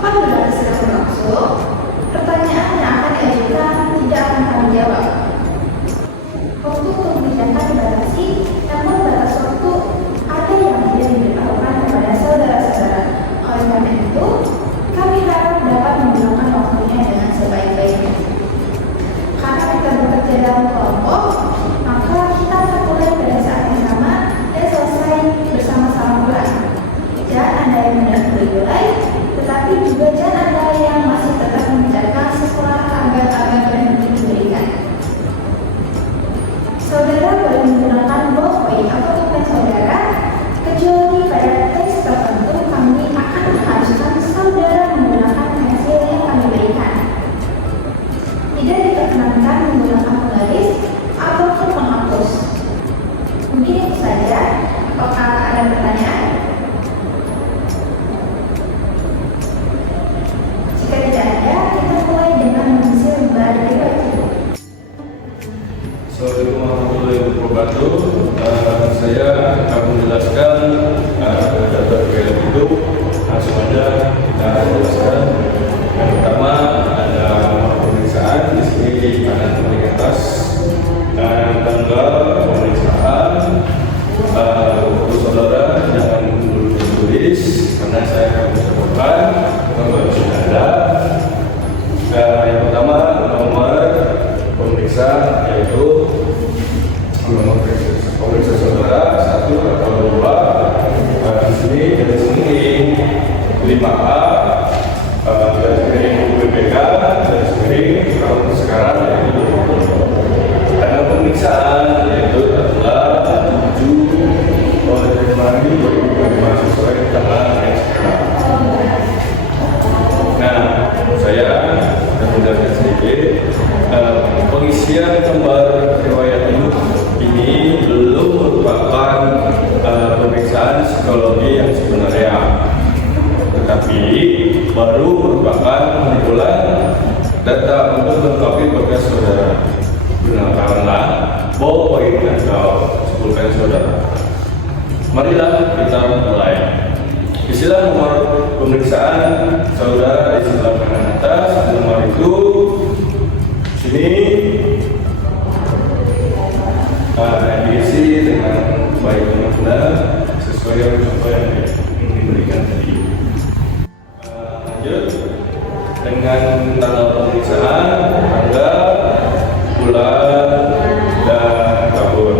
Apabila sedang berlangsung, pertanyaan yang akan diajukan tidak akan kami jawab. Waktu untuk mengerjakan dibatasi, namun batas waktu ada yang tidak diberitahukan kepada saudara-saudara. Oleh karena itu, kami harap dapat menggunakan waktunya dengan sebaik-baiknya. Karena kita bekerja dalam kelompok, maka kita akan mulai pada saat yang sama dan selesai bersama-sama pula. Jangan Anda yang mendahului mulai, tetapi juga jangan Anda yang masih tetap mengerjakan setelah agak-agak berhenti diberikan. Saudara boleh menggunakan ballpoint atau pulpen saudara, kecuali pada teks tertentu kami akan mengharuskan saudara menggunakan pensil yang kami berikan. Tidak diperkenankan menggunakan penggaris ataupun penghapus. Mungkin itu saja. Apakah ada pertanyaan? Jika tidak ada, kita mulai dengan mengisi lembar debat. Assalamualaikum warahmatullahi wabarakatuh. Saya akan menjelaskan data gaya hidup. Langsung aja kita jelaskan. Yang pertama ada pemeriksaan di sini di kanan paling atas. Dan tanggal pemeriksaan untuk saudara jangan dulu ditulis karena saya akan mencoba kalau sudah ada. Yang pertama nomor pemeriksa yaitu nomor pemeriksa saudara 1 atau 2. Di sini dari sini 5A garis miring UPBK garis miring tahun sekarang yaitu tanggal pemeriksaan yaitu adalah 7 Januari 2025 sesuai tanggal yang sekarang. Nah, saya akan menjelaskan sedikit pengisian lembar riwayat hidup ini belum merupakan pemeriksaan psikologi yang sebenarnya, tetapi baru merupakan pengumpulan data untuk melengkapi berkas saudara. Gunakanlah ballpoint atau pulpen saudara. Marilah kita mulai. Isilah nomor pemeriksaan saudara di sebelah kanan atas. Nomor itu sini diisi dengan baik dan benar sesuai apa yang diberikan tadi. Lanjut dengan tanggal pemeriksaan, tanggal, bulan, dan tahun.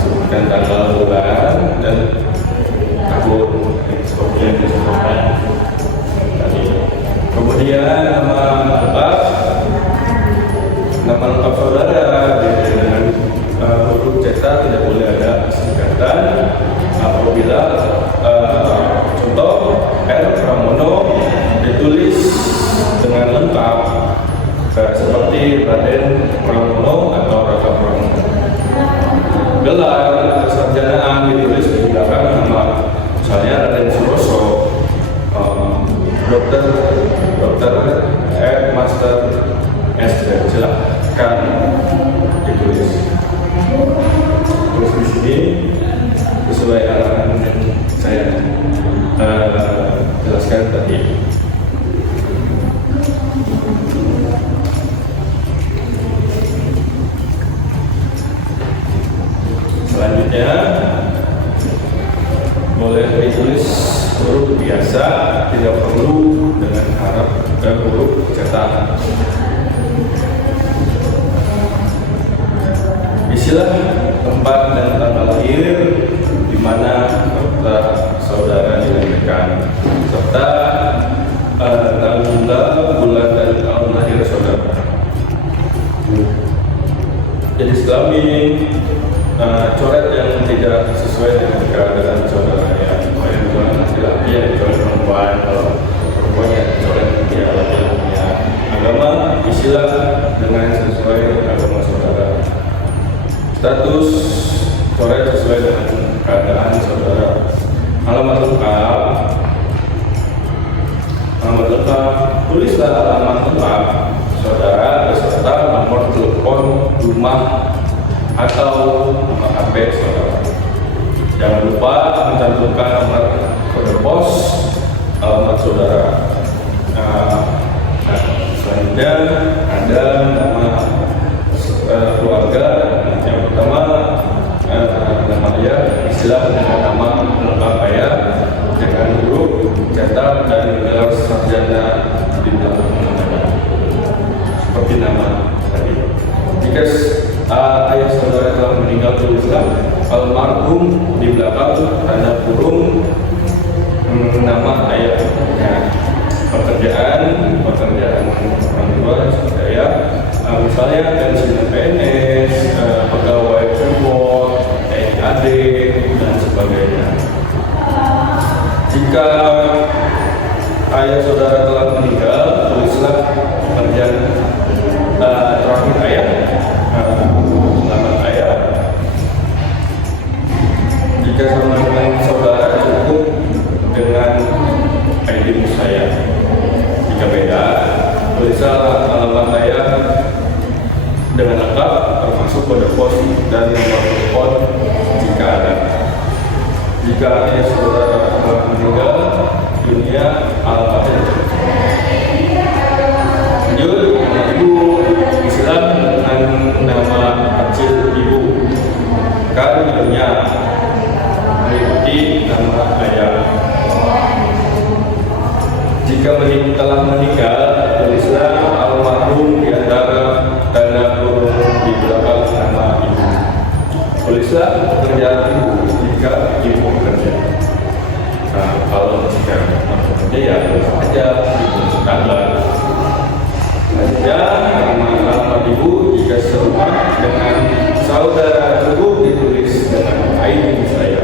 Sebutkan tanggal, bulan, dan tahun seperti yang disebutkan tadi. Kemudian nama lengkap saudara dengan huruf cetak, tidak boleh ada singkatan. Apabila contoh R. Pramono ditulis dengan lengkap seperti Raden Pramono atau Raka Pramono. Gelar kesarjanaan ditulis di belakang nama, misalnya Raden Suroso, dokter Master S. Silahkan ditulis. Terus di sini sesuai arahan yang saya jelaskan tadi. Selanjutnya boleh ditulis huruf biasa, tidak perlu dengan huruf cetak. Isilah tempat dan tanggal lahir di mana saudara dilahirkan, serta tanggal, bulan, dan tahun lahir saudara. Jenis kelamin, coret yang tidak sesuai dengan keadaan saudara, ya, bukan laki-laki ya, coret perempuan, kalau perempuan ya coret dia laki-laki. Agama isilah dengan sesuai agama saudara. Status coret sesuai dengan keadaan saudara. Alamat lengkap, tulislah alamat lengkap saudara beserta nomor telepon rumah atau nomor HP saudara. Jangan lupa mencantumkan nomor kode pos saudara. Selanjutnya ada nama keluarga. Yang pertama nama ayah, istilah dengan nama lengkap ayah dengan huruf cetak dan gelar sarjana di belakang namanya, seperti nama tadi. Jika ayah saudara telah meninggal, tulislah almarhum di belakang tanda kurung nama ayahnya. Pekerjaan orang tua seperti ayah, misalnya pensiunan PNS, pegawai freeport, adik dan sebagainya. Jika ayah saudara telah meninggal, tulislah pekerjaan terakhir ayah, nama ayah. Jika sama dengan saudara cukup dengan ID saya. Jika beda, tulislah alamat ayah dengan lengkap termasuk kode pos dan nomor telepon jika ada. Jika ayah saudara telah meninggal dunia, alamatnya lanjut ibu, istilah dengan nama kecil ibu, karirnya meliputi nama ayah. Jika telah meninggal, tulislah almarhum di antara tanda kurung di belakang nama ibu. Tulislah pekerjaan ibu jika ibu bekerja. Nah, kalau jika bekerja ya tulis saja ibu tetangga. Selanjutnya nama alamat ibu jika serumah dengan saudara cukup ditulis dengan ID saya.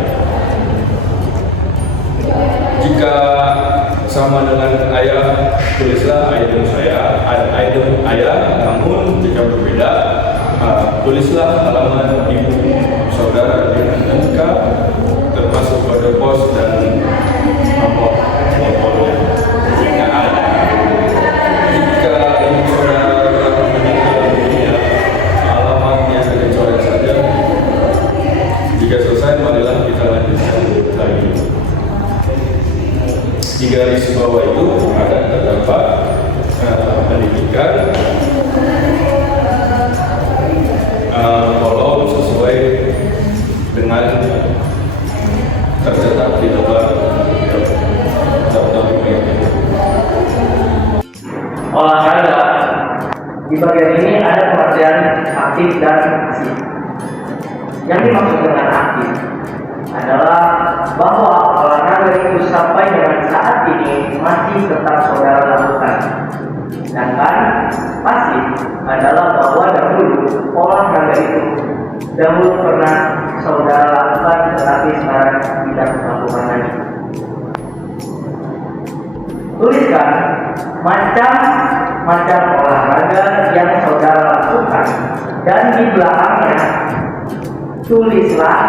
Jika sama dengan ayah, tulislah item saya, item ayah. Namun jika berbeda, tulislah halaman ibu saudara dengan lengkap termasuk kode pos dan nomor teleponnya jika ada. Jika ibu saudara meninggal dunia, alamatnya kita coret saja. Jika selesai, marilah kita lanjutkan lagi. Di garis bawah itu ada terdapat pendidikan, kolom sesuai dengan tercetak di lembar daftar pemilih. Olahraga. Di bagian ini ada pengertian aktif dan pasif. Yang dimaksud dengan aktif adalah bahwa olahraga itu sampai dengan saat ini masih tetap saudara lakukan. Sedangkan pasif adalah bahwa dahulu olahraga itu dahulu pernah saudara lakukan tetapi sekarang tidak melakukan lagi. Tuliskan macam-macam olahraga yang saudara lakukan dan di belakangnya tulislah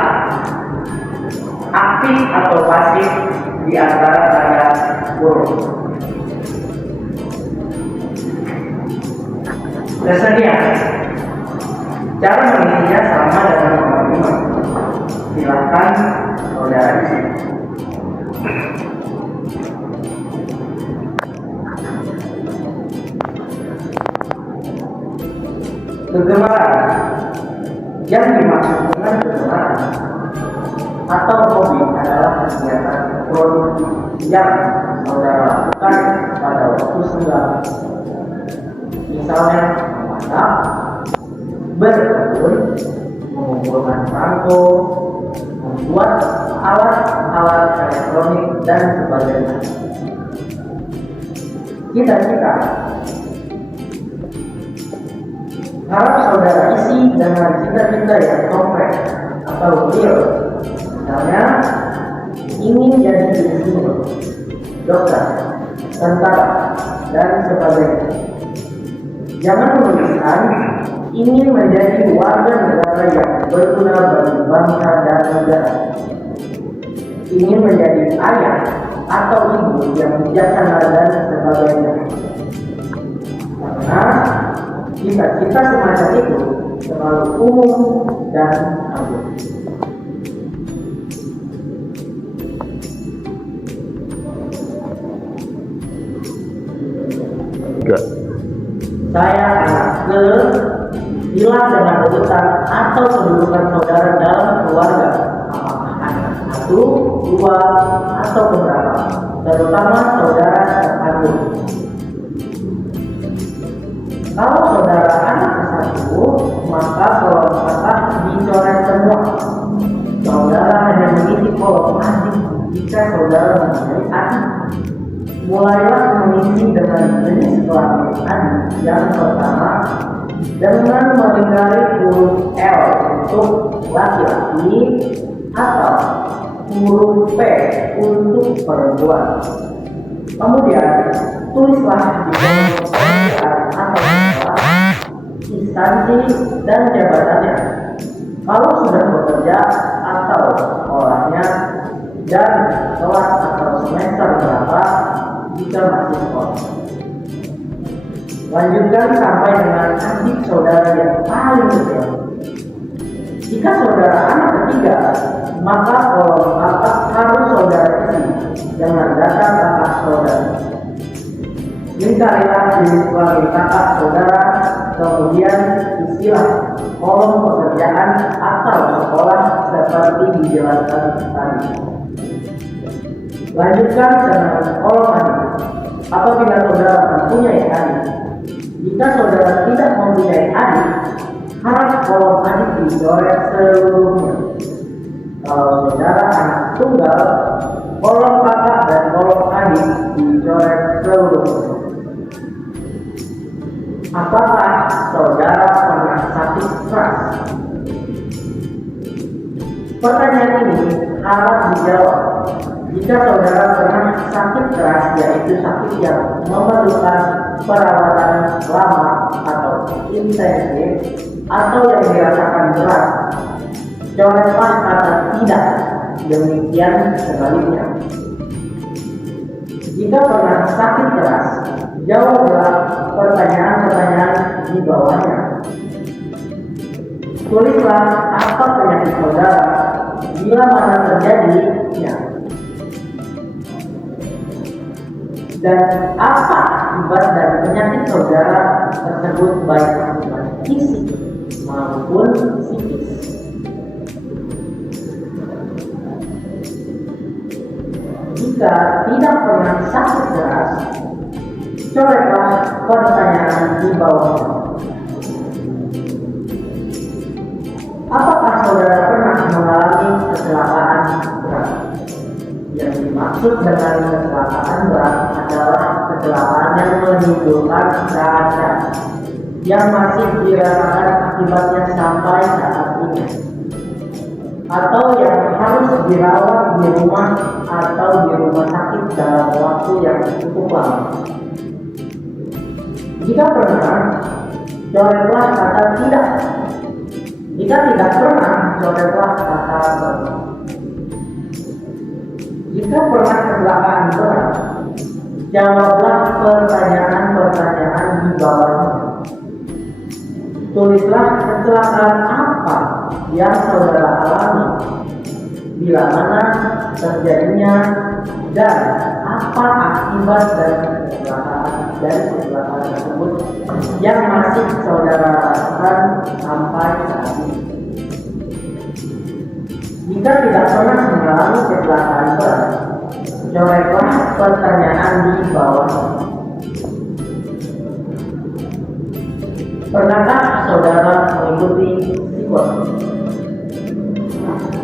aktif atau pasif di antara tanda kurung. Tersedia. Cara mengisinya sama dengan nomor 5. Silakan saudara isi. Kegemaran. Yang dimaksud dengan kegemaran atau hobi adalah kegiatan produktif yang saudara lakukan pada waktu senggang. Misalnya memasak, berkebun, mengumpulkan perangko, membuat alat-alat elektronik dan sebagainya. Cita-cita harap saudara isi dengan cita-cita yang konkret atau real. Misalnya ingin jadi insinyur, dokter, tentara, dan sebagainya. Jangan menuliskan ingin menjadi warga negara yang berguna bagi bangsa dan negara. Ingin menjadi ayah atau ibu yang bijaksana dan sebagainya. Karena cita-cita semacam itu terlalu umum dan abu. Saya anak ke, hilang dengan urutan atau kedudukan saudara dalam keluarga, apakah anak satu, dua, atau beberapa, terutama saudara terkandung. Kalau saudara anak ke satu, maka kolom kakak dicoret semua. Saudara hanya mengisi kolom adik jika saudara mempunyai adik. Mulailah mengisi dengan jenis kelamin adik yang pertama dengan melingkari huruf L untuk laki-laki atau huruf P untuk perempuan. Kemudian tulislah di kolom pekerjaan atau sekolah, instansi dan jabatannya. Kalau sudah bekerja atau sekolahnya dan kelas atau semester berapa jika masih sekolah. Lanjutkan sampai dengan adik saudara yang paling kecil. Jika saudara anak ketiga, maka kolom kakak harus saudara isi dengan data kakak saudara. Lingkarilah jenis kelamin kakak saudara, kemudian isilah kolom pekerjaan atau sekolah seperti dijelaskan tadi. Lanjutkan dengan kolom adik. Apabila saudara mempunyai adik, jika saudara tidak mempunyai adik, harap kolom adik dicoret seluruhnya. Kalau saudara anak tunggal, kolom kakak dan kolom adik dicoret seluruhnya. Apakah saudara pernah sakit keras? Pertanyaan ini harap dijawab. Jika saudara pernah sakit keras, yaitu sakit yang memerlukan perawatan lama atau intensif, atau yang dirasakan berat, coretlah kata tidak. Demikian sebaliknya. Jika pernah sakit keras, jawablah pertanyaan-pertanyaan di bawahnya. Tulislah apa penyakit saudara, bila mana terjadinya, dan apa akibat dari penyakit saudara tersebut, baik akibat fisik maupun psikis. Jika tidak pernah sakit keras, coretlah pertanyaan di bawahnya. Apakah saudara pernah mengalami kecelakaan berat? Yang dimaksud dengan kecelakaan berat adalah kecelakaan yang menimbulkan kaca yang masih dirasakan akibatnya sampai saat ini, atau yang harus dirawat di rumah atau di rumah sakit dalam waktu yang cukup lama. Jika pernah, coretlah kata tidak. Jika tidak pernah, coretlah kata pernah. Jika pernah kecelakaan berat, jawablah pertanyaan-pertanyaan di bawahnya. Tulislah kecelakaan apa yang saudara alami, bila mana terjadinya, dan apa akibat dari kecelakaan tersebut yang masih saudara rasakan sampai saat ini. Jika tidak pernah mengalami kecelakaan berat, coretlah pertanyaan di bawah. Pernahkah saudara mengikuti psikolog?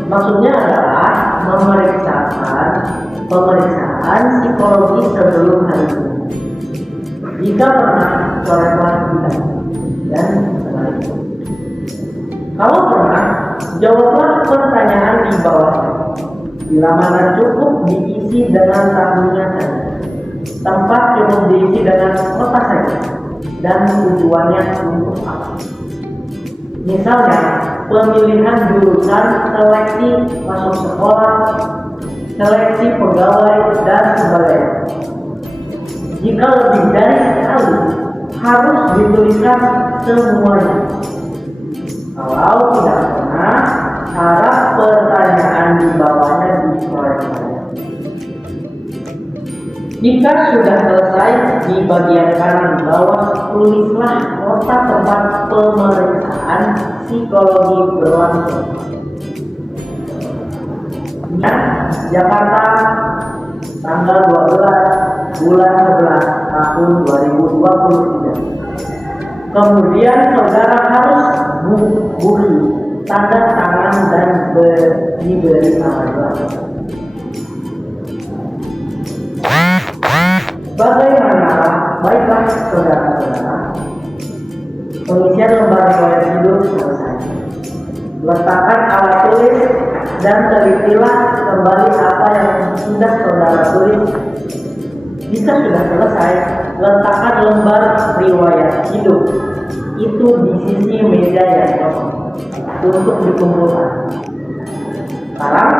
Maksudnya adalah pemeriksaan psikologi sebelum hari ini. Jika pernah, coretlah tidak, dan sebaliknya. Kalau pernah, jawablah pertanyaan di bawahnya. Bila mana cukup diisi dengan tahunnya saja, tempat cukup diisi dengan kota saja, dan tujuannya untuk apa. Misalnya, pemilihan jurusan, seleksi masuk sekolah, seleksi pegawai, dan sebagainya. Jika lebih dari sekali, harus dituliskan semuanya. Kalau tidak pernah, harap pertanyaan di bawahnya dicoret. Jika sudah selesai, di bagian kanan bawah tulislah nota tempat pemeriksaan psikologi berlangsung. Jakarta, tanggal 12 bulan 11 tahun 2023. Kemudian saudara harus beri tanda tangan dan diberi alamat. Baiklah saudara-saudara, pengisian lembar riwayat hidup selesai. Letakkan alat tulis dan telitilah kembali apa yang sudah saudara tulis. Jika sudah selesai, letakkan lembar riwayat hidup itu di sisi meja yang kosong untuk dikumpulkan. Sekarang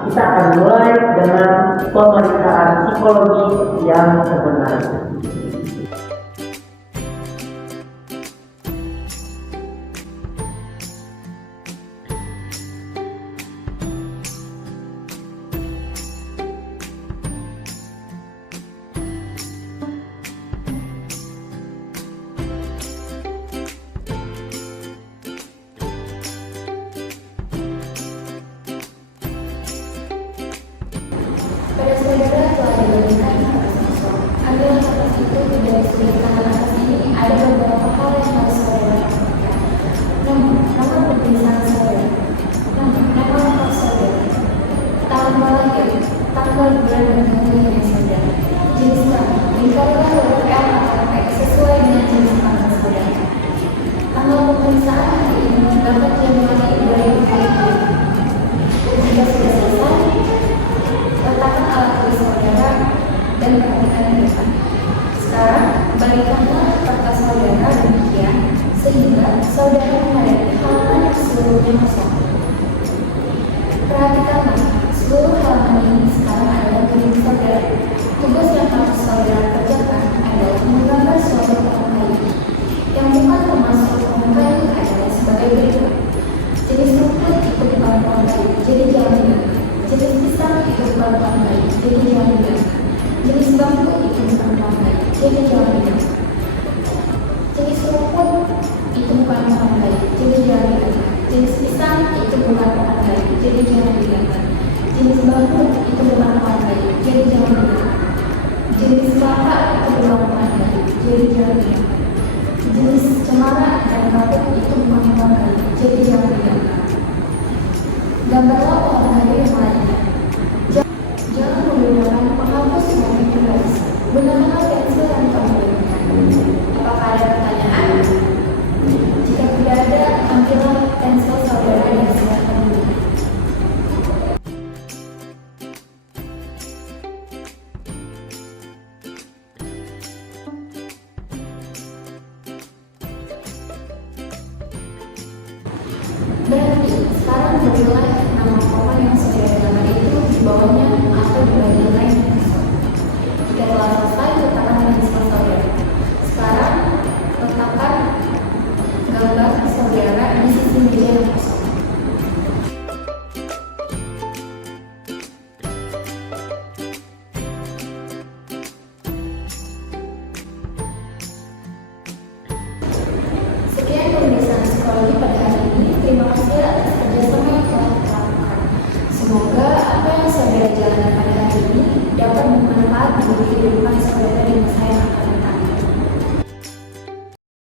kita akan mulai dengan pemeriksaan psikologi yang sebenarnya. Pada saudara telah diberikan atas sosok. Ambil atas itu tidak disebutkan atas ini ada beberapa hal yang harus saudara lakukan. Nama pemeriksaan saudara, nama lengkap saudara, tanggal lahir, tanggal bulan dan tahunnya saudara, jenis kelamin, lingkaran huruf L atau P sesuai dengan jenis kelamin saudara. Tanggal pemeriksaan hari ini dapat Januari 2020. Jika sudah selesai, letakkan alat tulis saudara dan perhatikan di depan. Sekarang, balikkanlah kertas saudara demikian sehingga saudara menghadapi halaman yang seluruhnya kosong. Perhatikanlah, seluruh halaman ini sekarang adalah milik saudara. Tugas yang harus saudara kerjakan adalah menggambar suatu pohon kayu. Yang bukan termasuk pohon kayu adalah sebagai berikut. Jenis rumput itu bukan pohon kayu, jadi jangan digunakan. Jenis pisang itu bukan pohon kayu, jadi jangan digunakan. Jenis bambu itu bukan pohon kayu, jadi jangan digunakan. Jenis rumput itu bukan pohon kayu, jadi jangan digunakan. Jenis pisang itu bukan pohon kayu, jadi jangan digunakan. Jenis bambu itu bukan pohon kayu, jadi jangan digunakan. Jenis kelapa itu bukan pohon kayu, jadi jangan digunakan. Jenis cemara dan kapuk itu bukan pohon kayu, jadi jangan digunakan. Gambarlah pohon kayu yang lainnya. Jangan menggunakan penghapus maupun penggaris. Gunakanlah pensil yang kamu gunakan. Apakah ada pertanyaan? Jika tidak ada, ambillah pensil saudara dan silakan dulu. Berarti sekarang berilah nama pohon yang saudara gambar itu di bawahnya